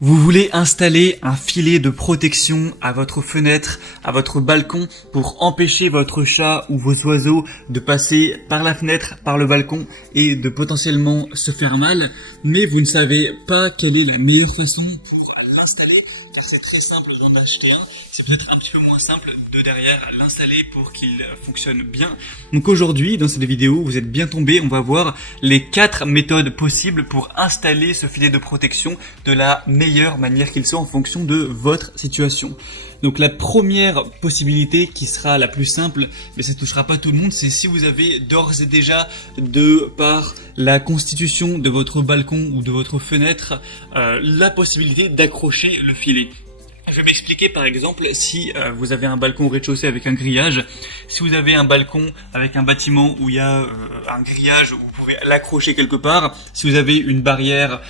Vous voulez installer un filet de protection à votre fenêtre, à votre balcon pour empêcher votre chat ou vos oiseaux de passer par la fenêtre, par le balcon et de potentiellement se faire mal, mais vous ne savez pas quelle est la meilleure façon pour l'installer, car c'est très simple d'en acheter un. C'est peut-être un petit peu moins simple de derrière l'installer pour qu'il fonctionne bien. Donc aujourd'hui, dans cette vidéo, vous êtes bien tombés, on va voir les 4 méthodes possibles pour installer ce filet de protection de la meilleure manière qu'il soit en fonction de votre situation. Donc la première possibilité qui sera la plus simple, mais ça ne touchera pas tout le monde, c'est si vous avez d'ores et déjà, de par la constitution de votre balcon ou de votre fenêtre, la possibilité d'accrocher le filet. Je vais m'expliquer par exemple si vous avez un balcon au rez-de-chaussée avec un grillage, si vous avez un balcon avec un bâtiment où il y a un grillage où vous pouvez l'accrocher quelque part, si vous avez une barrière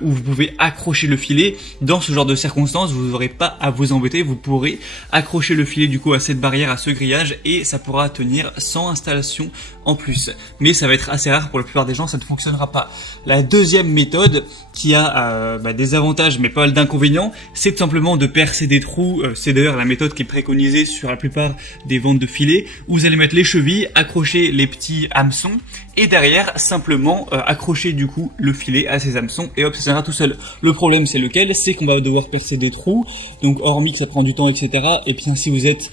où vous pouvez accrocher le filet, dans ce genre de circonstances, vous n'aurez pas à vous embêter, vous pourrez accrocher le filet du coup à cette barrière, à ce grillage et ça pourra tenir sans installation en plus. Mais ça va être assez rare pour la plupart des gens, ça ne fonctionnera pas. La deuxième méthode qui a des avantages mais pas mal d'inconvénients, c'est tout simplement de percer des trous. C'est d'ailleurs la méthode qui est préconisée sur la plupart des ventes de filets, où vous allez mettre les chevilles, accrocher les petits hameçons et derrière simplement accrocher du coup le filet à ces hameçons et hop, ça tiendra tout seul. Le problème c'est lequel? C'est qu'on va devoir percer des trous, donc hormis que ça prend du temps etc. Et bien si vous êtes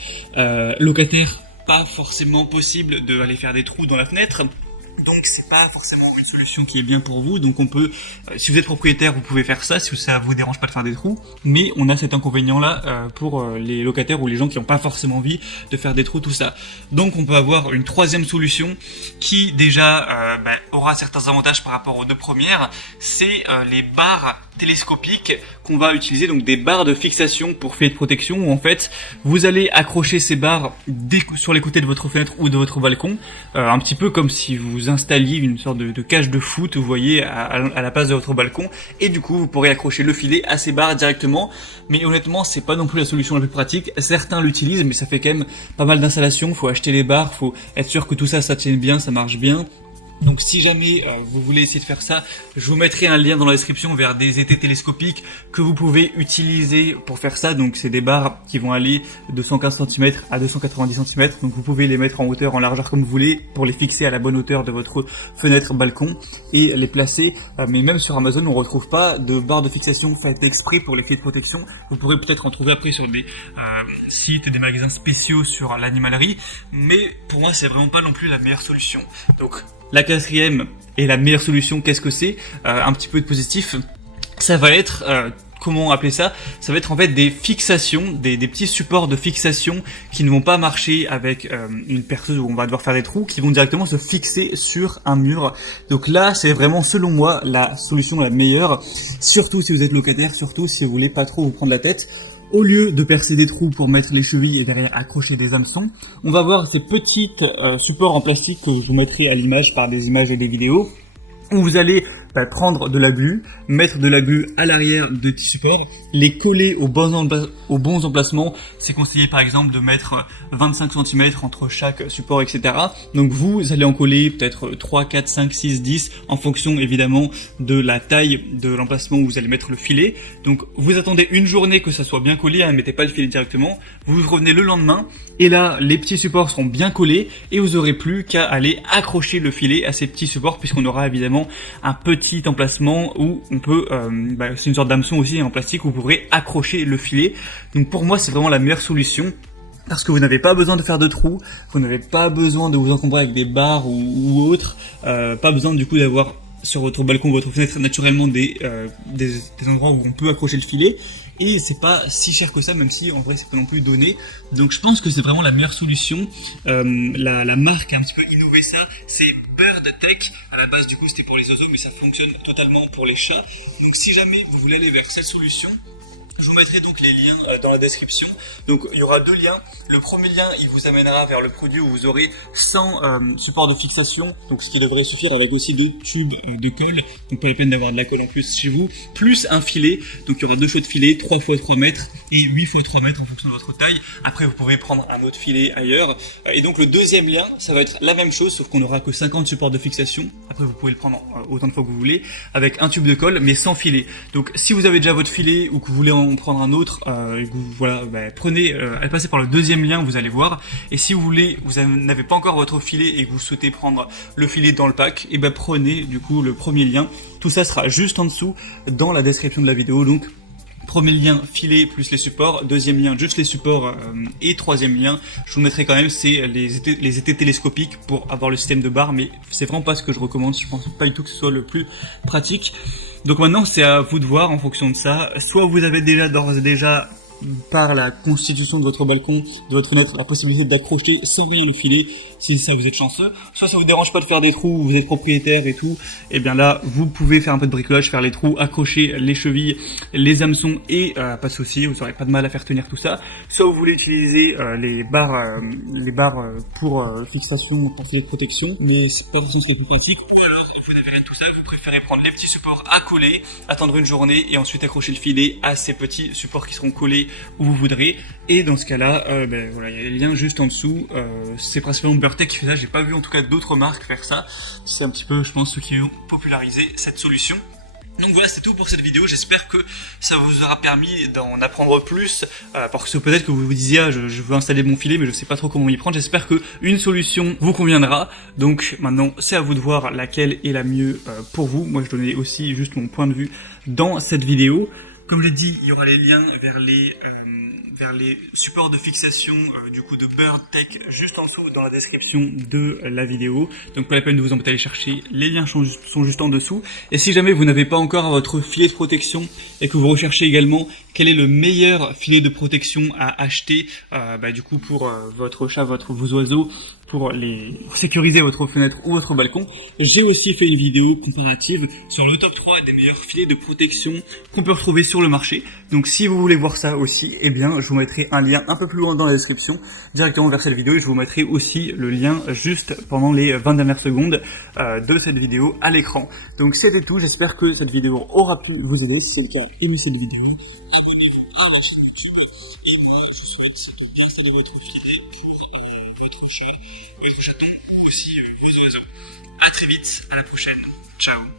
locataire, pas forcément possible de aller faire des trous dans la fenêtre. Donc c'est pas forcément une solution qui est bien pour vous, donc on peut, si vous êtes propriétaire, vous pouvez faire ça, si ça vous dérange pas de faire des trous, mais on a cet inconvénient là pour les locataires ou les gens qui n'ont pas forcément envie de faire des trous, tout ça. Donc on peut avoir une troisième solution qui déjà aura certains avantages par rapport aux deux premières, c'est les barres télescopiques qu'on va utiliser, donc des barres de fixation pour filet de protection où en fait vous allez accrocher ces barres sur les côtés de votre fenêtre ou de votre balcon, un petit peu comme si vous installiez une sorte de cage de foot, vous voyez, à la place de votre balcon, et du coup vous pourrez accrocher le filet à ces barres directement. Mais honnêtement c'est pas non plus la solution la plus pratique, certains l'utilisent mais ça fait quand même pas mal d'installations, faut acheter les barres, faut être sûr que tout ça tienne bien, ça marche bien. Donc si jamais vous voulez essayer de faire ça, je vous mettrai un lien dans la description vers des étais télescopiques que vous pouvez utiliser pour faire ça. Donc c'est des barres qui vont aller de 115 cm à 290 cm. Donc vous pouvez les mettre en hauteur, en largeur comme vous voulez pour les fixer à la bonne hauteur de votre fenêtre, balcon et les placer. Mais même sur Amazon on retrouve pas de barres de fixation faites exprès pour les filets de protection. Vous pourrez peut-être en trouver après sur des sites et des magasins spéciaux sur l'animalerie. Mais pour moi c'est vraiment pas non plus la meilleure solution. Donc la quatrième et la meilleure solution, qu'est-ce que c'est? Un petit peu de positif, ça va être, comment appeler ça? Ça va être en fait des fixations, des petits supports de fixation qui ne vont pas marcher avec une perceuse où on va devoir faire des trous, qui vont directement se fixer sur un mur. Donc là, c'est vraiment selon moi la solution la meilleure, surtout si vous êtes locataire, surtout si vous voulez pas trop vous prendre la tête. Au lieu de percer des trous pour mettre les chevilles et derrière accrocher des hameçons, on va voir ces petits supports en plastique que je vous mettrai à l'image par des images et des vidéos, où vous allez prendre de la glu, mettre de la glu à l'arrière de petits supports, les coller aux bons emplacements. C'est conseillé par exemple de mettre 25 cm entre chaque support, etc. Donc vous allez en coller peut-être 3, 4, 5, 6, 10 en fonction évidemment de la taille de l'emplacement où vous allez mettre le filet. Donc vous attendez une journée que ça soit bien collé, ne mettez pas le filet directement, vous revenez le lendemain et là les petits supports seront bien collés et vous aurez plus qu'à aller accrocher le filet à ces petits supports, puisqu'on aura évidemment un petit emplacement où on peut, c'est une sorte d'hameçon aussi en plastique où vous pourrez accrocher le filet. Donc pour moi c'est vraiment la meilleure solution, parce que vous n'avez pas besoin de faire de trous, vous n'avez pas besoin de vous encombrer avec des barres ou autres, pas besoin du coup d'avoir sur votre balcon ou votre fenêtre naturellement des endroits où on peut accrocher le filet, et c'est pas si cher que ça, même si en vrai c'est pas non plus donné. Donc je pense que c'est vraiment la meilleure solution. La marque a un petit peu innové ça, c'est Bird Tech. À la base du coup c'était pour les oiseaux, mais ça fonctionne totalement pour les chats. Donc si jamais vous voulez aller vers cette solution, Je vous mettrai donc les liens dans la description. Donc il y aura 2 liens. Le premier lien, il vous amènera vers le produit où vous aurez 100 supports de fixation, donc ce qui devrait suffire, avec aussi 2 tubes de colle, donc pas la peine d'avoir de la colle en plus chez vous, plus un filet. Donc il y aura 2 choix de filet, 3 x 3 mètres et 8 x 3 mètres en fonction de votre taille. Après vous pouvez prendre un autre filet ailleurs. Et donc le deuxième lien, ça va être la même chose, sauf qu'on n'aura que 50 supports de fixation. Après vous pouvez le prendre autant de fois que vous voulez, avec un tube de colle mais sans filet. Donc si vous avez déjà votre filet ou que vous voulez en prendre un autre, et que vous, voilà, prenez, allez passer par le deuxième lien, vous allez voir. Et si vous voulez, vous n'avez pas encore votre filet et que vous souhaitez prendre le filet dans le pack, et prenez du coup le premier lien. Tout ça sera juste en dessous dans la description de la vidéo. Donc premier lien, filet plus les supports. Deuxième lien, juste les supports. Et troisième lien, je vous le mettrai quand même, c'est les étés télescopiques pour avoir le système de barre. Mais c'est vraiment pas ce que je recommande. Je pense pas du tout que ce soit le plus pratique. Donc maintenant, c'est à vous de voir en fonction de ça. Soit vous avez d'ores et déjà, par la constitution de votre balcon, de votre fenêtre, la possibilité d'accrocher sans rien le filet, si ça vous êtes chanceux. Soit ça vous dérange pas de faire des trous, vous êtes propriétaire et tout, et bien là, vous pouvez faire un peu de bricolage, faire les trous, accrocher les chevilles, les hameçons, et pas de souci, vous n'aurez pas de mal à faire tenir tout ça. Soit vous voulez utiliser les barres pour fixation, pour filet de protection, mais c'est pas forcément ce qui est plus pratique. Ou alors, vous n'avez rien de tout ça, vous préférez prendre les petits supports à coller, attendre une journée et ensuite accrocher le filet à ces petits supports qui seront collés où vous voudrez. Et dans ce cas-là, voilà, il y a les liens juste en dessous. C'est principalement Burtech qui fait ça. J'ai pas vu en tout cas d'autres marques faire ça. C'est un petit peu, je pense, ceux qui ont popularisé cette solution. Donc voilà, c'est tout pour cette vidéo. J'espère que ça vous aura permis d'en apprendre plus, parce que peut-être que vous vous disiez je veux installer mon filet mais je sais pas trop comment y prendre. J'espère que une solution vous conviendra. Donc maintenant c'est à vous de voir laquelle est la mieux pour vous. Moi je donnais aussi juste mon point de vue dans cette vidéo. Comme j'ai dit, il y aura les liens vers les supports de fixation du coup de Burtech juste en dessous dans la description de la vidéo. Donc pas la peine de vous embêter à aller chercher, les liens sont juste en dessous. Et si jamais vous n'avez pas encore votre filet de protection et que vous recherchez également quel est le meilleur filet de protection à acheter du coup pour votre chat, vos oiseaux, pour sécuriser votre fenêtre ou votre balcon, j'ai aussi fait une vidéo comparative sur le top 3 des meilleurs filets de protection qu'on peut retrouver sur le marché. Donc si vous voulez voir ça aussi, eh bien je vous mettrai un lien un peu plus loin dans la description, directement vers cette vidéo, et je vous mettrai aussi le lien juste pendant les 20 dernières secondes de cette vidéo à l'écran. Donc c'était tout, j'espère que cette vidéo aura pu vous aider. Si c'est le cas, aimez cette vidéo, abonnez-vous à ma chaîne YouTube, et moi je souhaite de bien installer votre filet pour votre chat, votre chaton ou aussi vos oiseaux. A très vite, à la prochaine, ciao.